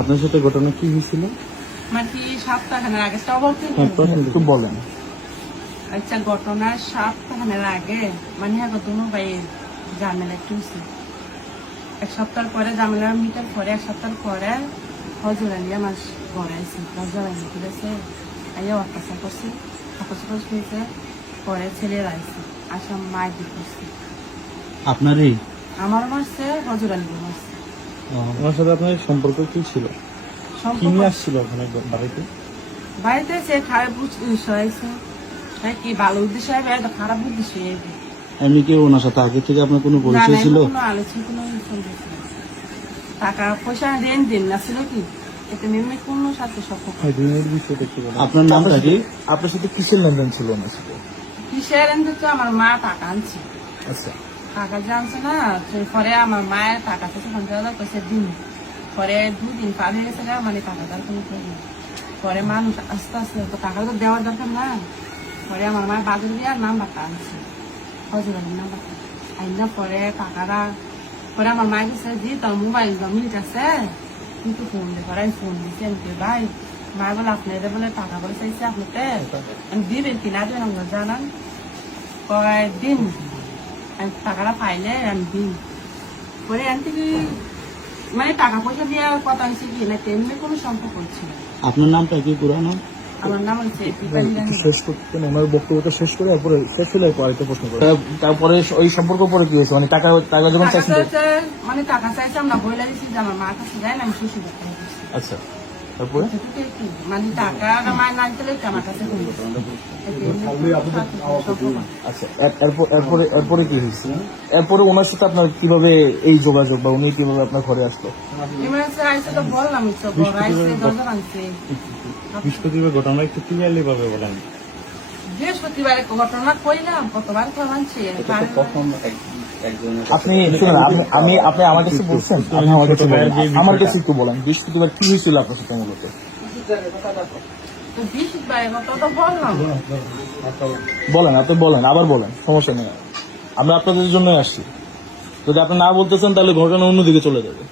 আপনার সাথে ঘটনা কি হয়েছিল? মানে সপ্তাহখানের আগে তো বলতে একটু বলেন। আচ্ছা, ঘটনা সপ্তাহখানের আগে মানে হ্যাঁ দুনো ভাই ঝামেলা একটু হয়েছে। এক সপ্তাহ পরে ঝামেলা মিটার পরে এক সপ্তাহ পরে হজুরা নিয়ে আমার ঘরে আইসি হজুরা নিয়ে ঠিক আছে আইয়া অত্যাচার করছি অত্যাচার হয়েছে। পরে ছেলেরা আইসি আসা মায়ের দিক করছি আপনার এই আমার মারছে হজুরা নিয়ে মারছে। আমার সাথে আপনার সম্পর্ক কি ছিল? কি নিয়ে আসছিল ওখানে বাড়িতে? বাড়িতে সে খারাপ উদ্দেশ্য হয়েছে কি ভালো উদ্দেশ্য হবে খারাপ উদ্দেশ্য এমনি কি ওনার সাথে আগে থেকে আপনার কোনো পরিচয় ছিল? আলোচনা কোনো টাকা পয়সা রেন দিন না ছিল কি এটা মেমে কোনো সাথে সম্পর্ক আপনার নামটা কি? আপনার সাথে কিসের লেনদেন ছিল ওনার সাথে? কিসের এনে তো আমার মা টাকা আনছে। আচ্ছা, টাকা জানছে না পরে আমার মায়ের টাকা থেকে 50,000 পয়সা দিন পরে 2 দিন পার হয়ে গেছে না মানে টাকা দেওয়ার কোনো প্রয়োজন। পরে মানুষ আস্তে আস্তে তো টাকা তো দেওয়ার দরকার না। পরে আমার মায়ের বাজার দিয়ে নাম্বারটা আনছে হজুরানির নাম্বারটা আইনা পরে টাকাটা পরে আমার মায়ের কাছে দি তোর মোবাইল মিনিট আছে কিন্তু ফোন দিয়ে পরে আমি ফোন দিচ্ছি আমি ভাই মায় বলে আপনাদের বলে টাকা বলে চাইছে আপনাকে আমি দিবেন কিনা দেবেন আমরা জানান কয়েকদিন আমি টাকাটা পাইলে আমি দিন পরে আনতে কি মানে টাকা পয়সা দেওয়ার কথা হয়েছে কি না তেমনি কোনো সম্পর্ক হচ্ছে না। আপনার নামটা কি পুরো নাম? আমার নাম হচ্ছে শেষ করতেন ওনার বক্তব্যটা শেষ করে তারপরে শেষ হলে আরেকটা প্রশ্ন করে তারপরে ওই সম্পর্ক পরে কি হয়েছে? মানে টাকা টাকা যখন চাইছেন মানে টাকা চাইছে আমরা বইলা দিচ্ছি যে আমার মার কাছে যায় না আমি শ্বশুর বাড়িতে গেছি। আচ্ছা, তারপরে মানে টাকা মায়ের না দিলে আমার কাছে আচ্ছা এরপরে কি হয়েছে? এরপরে ওনার সাথে আপনার কিভাবে এই যোগাযোগ বা উনি কিভাবে আপনার ঘরে আসলো? আইসে তো বললাম বৃহস্পতিবার ঘটনা একটু ক্লিয়ারলি ভাবে বলেন। বৃহস্পতিবারে ঘটনা কইলাম কতবার করছি আপনি শুনুন, আপনি আমার কাছে বলছেন, আপনি আমার কাছে বলেন, আমার কাছে একটু বলেন বৃহস্পতিবার কি হয়েছিল আপনার সাথে মূলত? বলেন, আপনি বলেন, আবার বলেন, সমস্যা নেই। আমরা আপনাদের জন্য আসছি। যদি আপনি না বলতেছেন তাহলে ঘটনা অন্যদিকে চলে যাবে।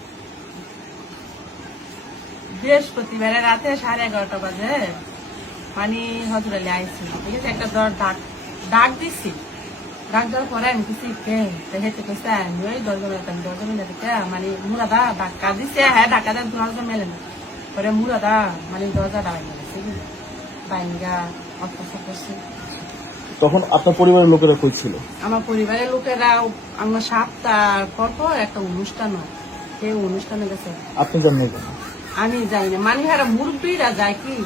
বৃহস্পতিবারে রাতে 11:30 বাজে মানে হজুরালি আইসি ঠিক আছে একটা ডাক দিচ্ছি ডাক দেওয়ার পরে আমি কিছু হেঁটে কইছে আমি ওই দরজা মেলে মানে মুরাদা ধাক্কা দিচ্ছে হ্যাঁ ধাক্কা দেয় দরজা মেলে না পরে মুরাদা মানে দরজা দাঁড়াই গেছে বাইঙ্গা অত্যাচার করছে। তখন আপনার পরিবারের লোকেরা কই ছিল? আমার পরিবারের লোকেরা আমার সপ্তাহ পর একটা অনুষ্ঠান হয় সেই অনুষ্ঠানে গেছে। আপনি জানেন কেন? আমি যাই না মানে হারা মুরব্বীরা যায় কি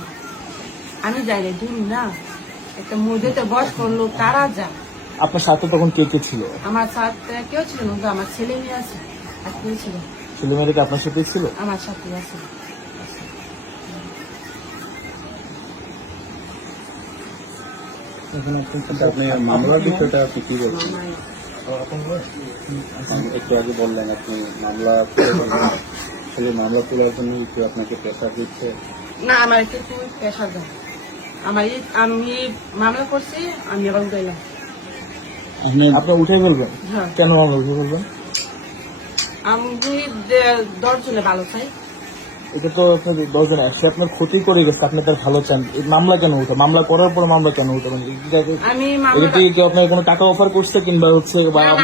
আমি যাই না দূর না একটা মধ্যে বয়স্ক লোক তারা যায়। আপনার সাথে তখন কে কে ছিল? আমার সাথে কেউ ছিল না আমার ছেলে মেয়ে আছে আর কেউ ছিল। ছেলে মেয়েরা কি আপনার সাথে ছিল? আমার সাথে আছে। আপনি মামলার বিষয়টা আপনি কি বলছেন? একটু আগে বললেন আপনি মামলা মামলা তোলার জন্য একটু আপনাকে প্রেশার দিচ্ছে। না আমার একটু প্রেশার দেয় আমি মামলা করছি আমি আবার উঠাইলাম। আপনার উঠে ফেলবেন? হ্যাঁ কেন মামলা উঠে ফেলবেন? আমি 10 জনে ভালো চাই। এটা তো আপনার 10 জন আসছে আপনার ক্ষতি করে গেছে, আপনি তার ভালো চান, মামলা কেন উঠে? মামলা করার পর মামলা কেন উঠে? আমি আপনার কোনো টাকা অফার করছে কিংবা হচ্ছে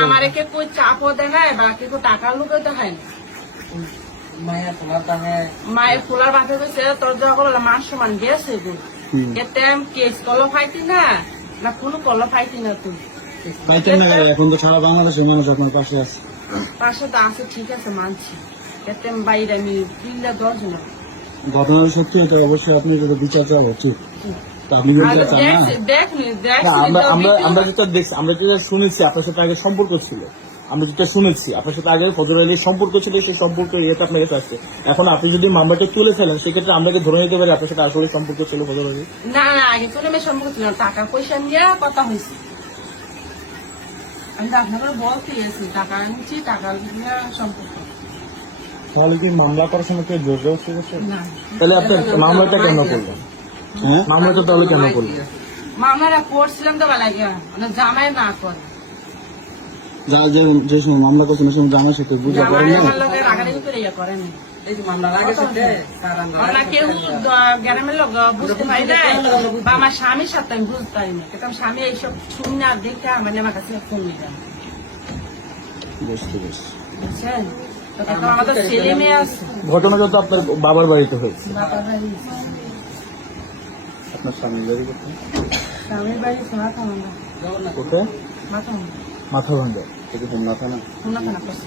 আমার কেউ চাপও দেয় না বা কেউ টাকা লুকে দেখায় না। মায়ের খোলার বাপে গেছে তোর যখন মান সমান গেছে এতে কেস কল ফাইতি না না কোনো কল ফাইতি না তুই পাইতেন না। এখন তো সারা বাংলাদেশের মানুষ আপনার পাশে আছে। পাশে তো আছে ঠিক আছে মানছি এতে বাইরে আমি 10 জন ঘটনার সত্যি এটা অবশ্যই আপনি যদি বিচার চাওয়া উচিত। আপনি আমরা যেটা দেখছি, আমরা যেটা শুনেছি আপনার সাথে আগে সম্পর্ক ছিল, আমরা যেটা শুনেছি আপনার সাথে আগে ফজর আলীর সম্পর্ক ছিল, সেই সম্পর্ক ইয়েটা আপনার কাছে আসছে। এখন আপনি যদি মামলাটা তুলে ফেলেন সেক্ষেত্রে আমরা ধরে নিতে পারি আপনার সাথে আসলে সম্পর্ক ছিল ফজর আলী? না না আগে তুলে সম্পর্ক ছিল টাকা পয়সা নিয়ে কথা হয়েছে। আমি আপনাকে বলতে গেছি টাকা আনছি টাকা নিয়ে সম্পর্ক। তাহলে কি মামলা করার সময় কেউ জোর জবরদস্তি করছে? না তাহলে আপনার মামলাটা কেন করলেন? হ্যাঁ মামলাটা তাহলে কেন করলেন? মামলাটা করছিলাম তো লাগে জামাই না করে যে সময় মামলা করছেন ওই সময় জামাই সাথে বুঝা করেন না? রাগারাগি করে করেন আমরা কেউ গ্রামের লোক বুঝতে পারি না বা আমার স্বামীর সাথে আমি বুঝতে পারি না কিন্তু আমার স্বামী এইসব শুনে আর দেখে মানে আমার কাছে ফোন নিয়ে যান বুঝতে পেরেছি। বুঝছেন তো এখন আমাদের ছেলে মেয়ে আছে ঘটনা যত আপনার বাবার বাড়িতে হয়েছে। বাবার বাড়ি আপনার স্বামীর বাড়ি কোথায়? স্বামীর বাড়ি মাথা ভাঙা কোথায়? মাথা ভাঙা মাথা ভাঙ্গা। এটা হোমনা থানা? শোনা খানা করছে